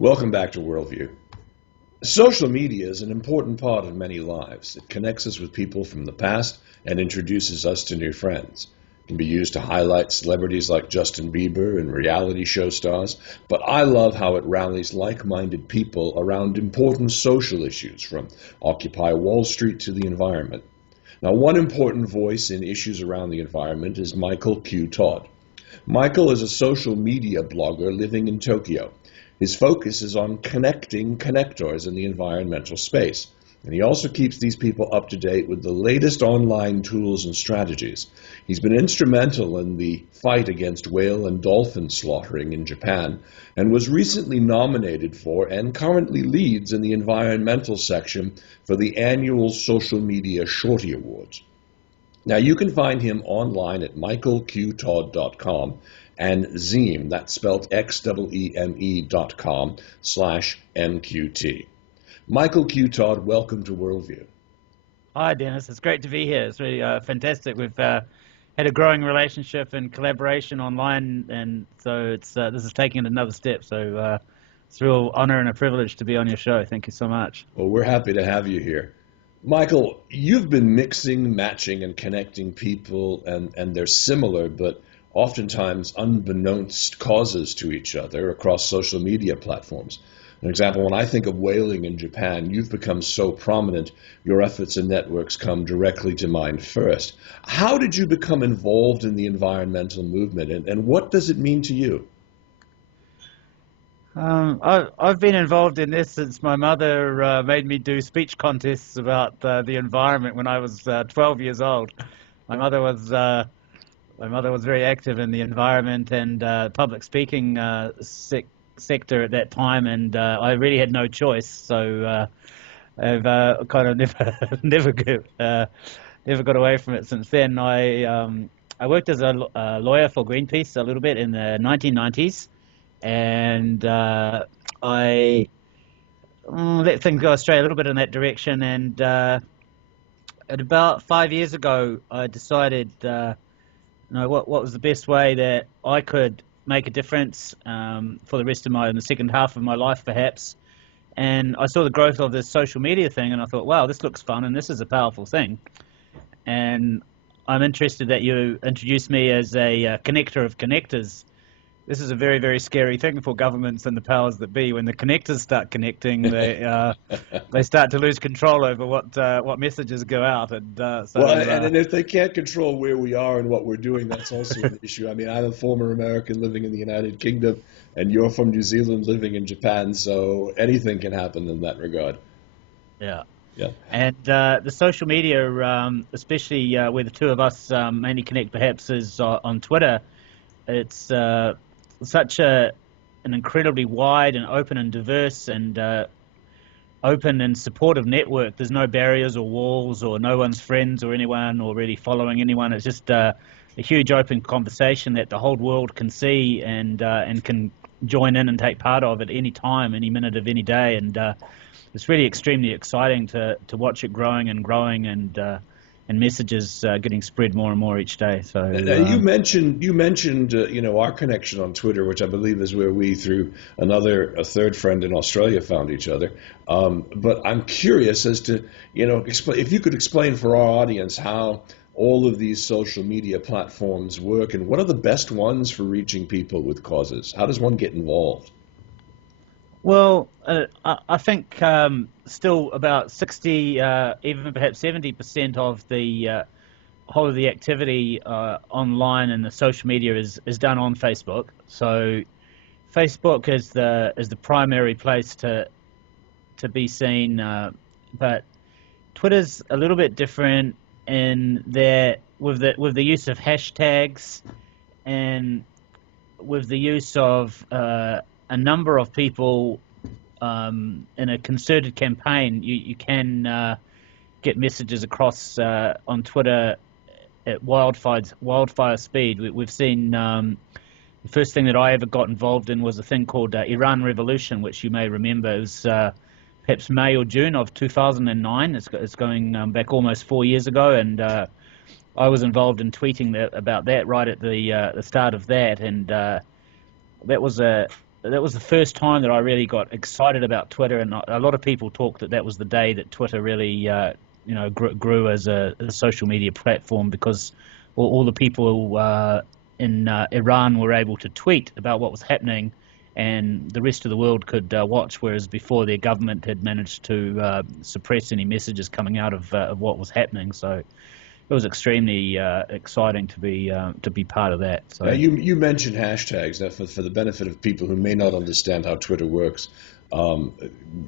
Welcome back to Worldview. Social media is an important part of many lives. It connects us with people from the past and introduces us to new friends. It can be used to highlight celebrities like Justin Bieber and reality show stars, but I love how it rallies like-minded people around important social issues, from Occupy Wall Street to the environment. Now, one important voice in issues around the environment is Michael Q. Todd. Michael is a social media blogger living in Tokyo. His focus is on connecting connectors in the environmental space, and he also keeps these people up to date with the latest online tools and strategies. He's been instrumental in the fight against whale and dolphin slaughtering in Japan, and was recently nominated for and currently leads in the environmental section for the annual social media Shorty Awards. Now, you can find him online at michaelqtodd.com and Zeem, that's spelled XEEME.com/MQT. Michael Q. Todd, welcome to Worldview. Hi, Dennis. It's great to be here. It's really fantastic. We've had a growing relationship and collaboration online, and so this is taking it another step. So it's a real honor and a privilege to be on your show. Thank you so much. Well, we're happy to have you here. Michael, you've been mixing, matching, and connecting people, and they're similar, but oftentimes unbeknownst causes to each other across social media platforms. An example, when I think of whaling in Japan, you've become so prominent, your efforts and networks come directly to mind first. How did you become involved in the environmental movement, and what does it mean to you? I've been involved in this since my mother made me do speech contests about the environment when I was 12 years old. My mother was very active in the environment and public speaking sector at that time, and I really had no choice. So I've kind of never got away from it since then. I worked as a lawyer for Greenpeace a little bit in the 1990s, and I let things go astray a little bit in that direction. And at about 5 years ago, I decided. What was the best way that I could make a difference for the rest of in the second half of my life, perhaps. And I saw the growth of this social media thing, and I thought, wow, this looks fun, and this is a powerful thing. And I'm interested that you introduced me as a connector of connectors. This is a very, very scary thing for governments and the powers that be. When the connectors start connecting, they start to lose control over what messages go out. And and if they can't control where we are and what we're doing, that's also an issue. I mean, I'm a former American living in the United Kingdom, and you're from New Zealand living in Japan, so anything can happen in that regard. Yeah. Yeah. And the social media, especially where the two of us mainly connect, perhaps, is on Twitter. It's such an incredibly wide and open and diverse and open and supportive network. There's no barriers or walls, or no one's friends or anyone or really following anyone. It's just a huge open conversation that the whole world can see and can join in and take part of at any time, any minute of any day. And it's really extremely exciting to watch it growing and messages getting spread more and more each day. So you mentioned our connection on Twitter, which I believe is where we, through a third friend in Australia, found each other. But I'm curious as to if you could explain for our audience how all of these social media platforms work, and what are the best ones for reaching people with causes. How does one get involved? Well, I think still about 60, even perhaps 70% of the whole of the activity online and the social media is done on Facebook. So Facebook is the primary place to be seen, but Twitter's a little bit different in that with the use of hashtags and with the use of a number of people in a concerted campaign, you can get messages across on Twitter at wildfire speed. We've seen the first thing that I ever got involved in was a thing called Iran Revolution, which you may remember. It was perhaps May or June of 2009. It's going back almost 4 years ago, and I was involved in tweeting about that right at the start of that, and that was a that was the first time that I really got excited about Twitter, and a lot of people talk that was the day that Twitter really grew as a social media platform, because all the people in Iran were able to tweet about what was happening, and the rest of the world could watch, whereas before their government had managed to suppress any messages coming out of what was happening. So it was extremely exciting to be part of that. So now you mentioned hashtags. Now, for the benefit of people who may not understand how Twitter works,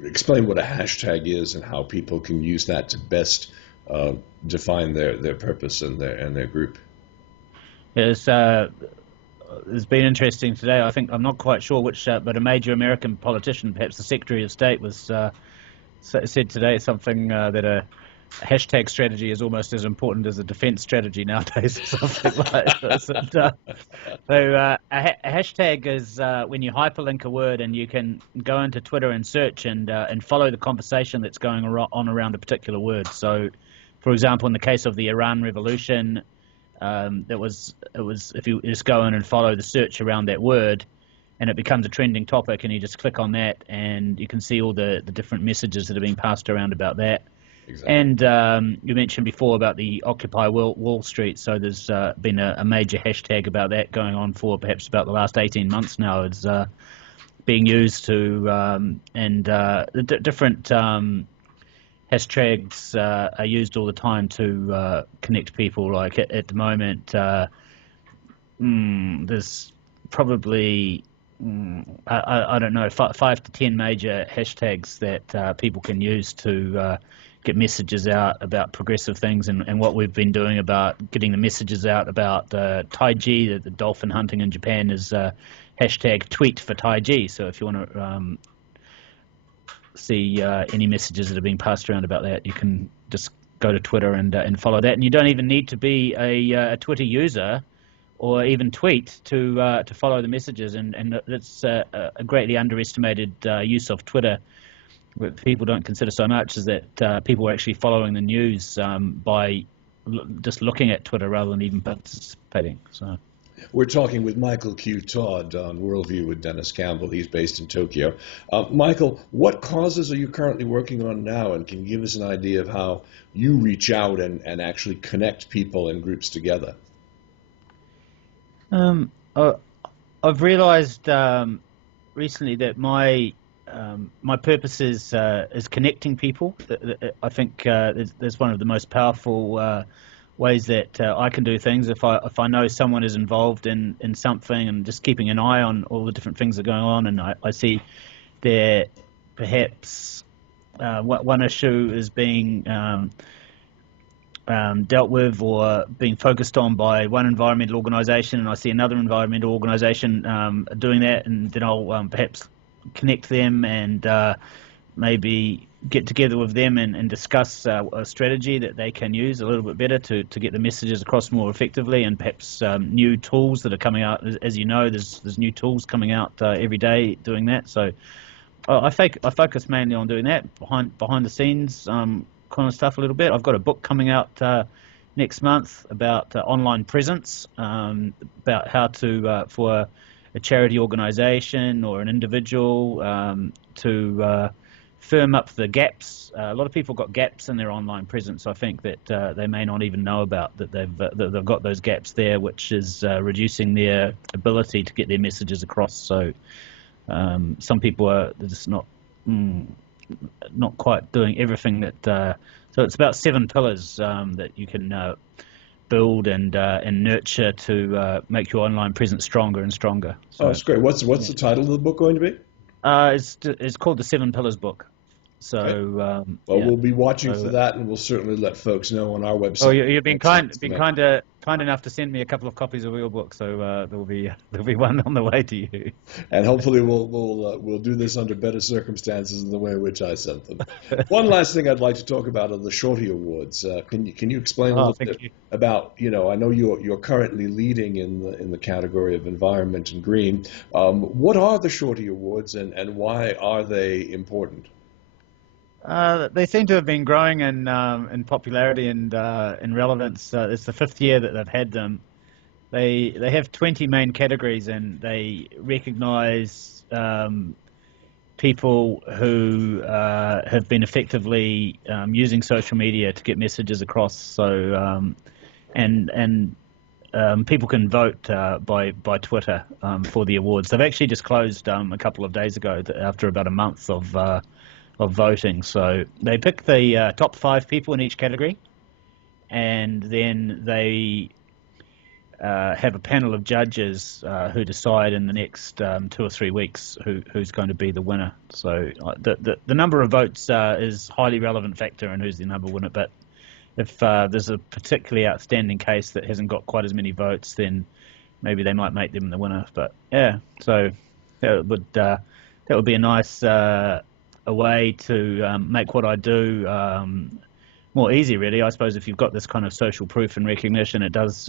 explain what a hashtag is and how people can use that to best define their purpose and their group. it's been interesting today. I think, I'm not quite sure which, but a major American politician, perhaps the Secretary of State, was said today something that a hashtag strategy is almost as important as a defense strategy nowadays, or something like this. And, a hashtag is when you hyperlink a word, and you can go into Twitter and search and follow the conversation that's going on around a particular word. So, for example, in the case of the Iran Revolution, it was if you just go in and follow the search around that word, and it becomes a trending topic, and you just click on that, and you can see all the different messages that are being passed around about that. Exactly. And you mentioned before about the Occupy Wall Street, so there's been a major hashtag about that going on for perhaps about the last 18 months now. It's being used to, different hashtags are used all the time to connect people. Like at the moment, there's probably, I don't know, 5 to 10 major hashtags that people can use to get messages out about progressive things, and what we've been doing about getting the messages out about taiji, the dolphin hunting in Japan, is hashtag tweet for taiji. So if you want to see any messages that are being passed around about that, you can just go to Twitter and follow that, and you don't even need to be a Twitter user or even tweet to follow the messages, and that's a greatly underestimated use of Twitter, what people don't consider so much, is that people are actually following the news by just looking at Twitter rather than even participating. So we're talking with Michael Q. Todd on Worldview with Dennis Campbell. He's based in Tokyo. Michael, what causes are you currently working on now, and can you give us an idea of how you reach out and actually connect people and groups together? I've realized recently that my purpose is connecting people. I think there's one of the most powerful ways that I can do things. If I know someone is involved in something, and just keeping an eye on all the different things that are going on, and I see there perhaps one issue is being dealt with or being focused on by one environmental organisation, and I see another environmental organisation doing that, and then I'll perhaps connect them and maybe get together with them and discuss a strategy that they can use a little bit better to get the messages across more effectively, and perhaps new tools that are coming out. As you know, there's new tools coming out every day doing that. So I focus mainly on doing that behind the scenes kind of stuff a little bit. I've got a book coming out next month about online presence, about how to for a charity organisation or an individual to firm up the gaps. A lot of people got gaps in their online presence. I think that they may not even know about that they've got those gaps there, which is reducing their ability to get their messages across. So some people are just not quite doing everything that. So it's about 7 pillars that you can build and nurture to make your online presence stronger and stronger. So, that's great. What's the title of the book going to be? It's called the 7 Pillars book. So, okay. We'll be watching for that, and we'll certainly let folks know on our website. Oh, you've been kind enough to send me a couple of copies of your book, so there'll be one on the way to you. And hopefully we'll do this under better circumstances than the way in which I sent them. One last thing I'd like to talk about are the Shorty Awards. Can you explain a little bit about, I know you're currently leading in the category of environment and green. What are the Shorty Awards, and why are they important? They seem to have been growing in popularity and in relevance. It's the 5th year that they've had them, They have 20 main categories, and they recognise people who have been effectively using social media to get messages across. So and people can vote by Twitter for the awards. They've actually just closed a couple of days ago after about a month of voting. So they pick the top 5 people in each category, and then they have a panel of judges who decide in the next 2 or 3 weeks who's going to be the winner. So the number of votes is a highly relevant factor in who's the number winner. But if there's a particularly outstanding case that hasn't got quite as many votes, then maybe they might make them the winner. But yeah, so that would be a nice a way to make what I do more easy, really. I suppose if you've got this kind of social proof and recognition, it does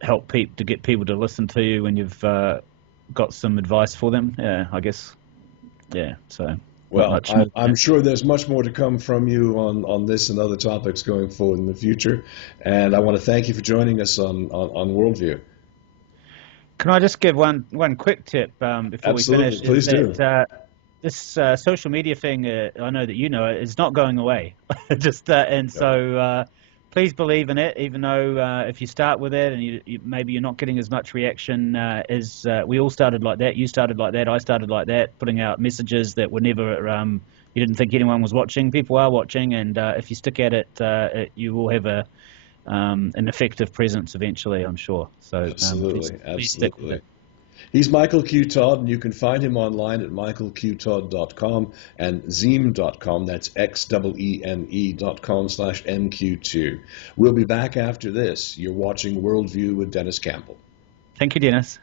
help to get people to listen to you when you've got some advice for them. Yeah, I guess. Yeah, so. Well, I'm sure there's much more to come from you on this and other topics going forward in the future. And I want to thank you for joining us on Worldview. Can I just give one quick tip before Absolutely. we finish? Please do. This social media thing, I know that you know it, is not going away. So please believe in it, even though if you start with it and maybe you're not getting as much reaction as we all started like that. You started like that. I started like that, putting out messages that were never, you didn't think anyone was watching. People are watching, and if you stick at it, you will have an effective presence eventually, I'm sure. So please stick with it. He's Michael Q. Todd, and you can find him online at michaelqtodd.com and Zeem.com. That's XEEME.com/MQ2. We'll be back after this. You're watching Worldview with Dennis Campbell. Thank you, Dennis.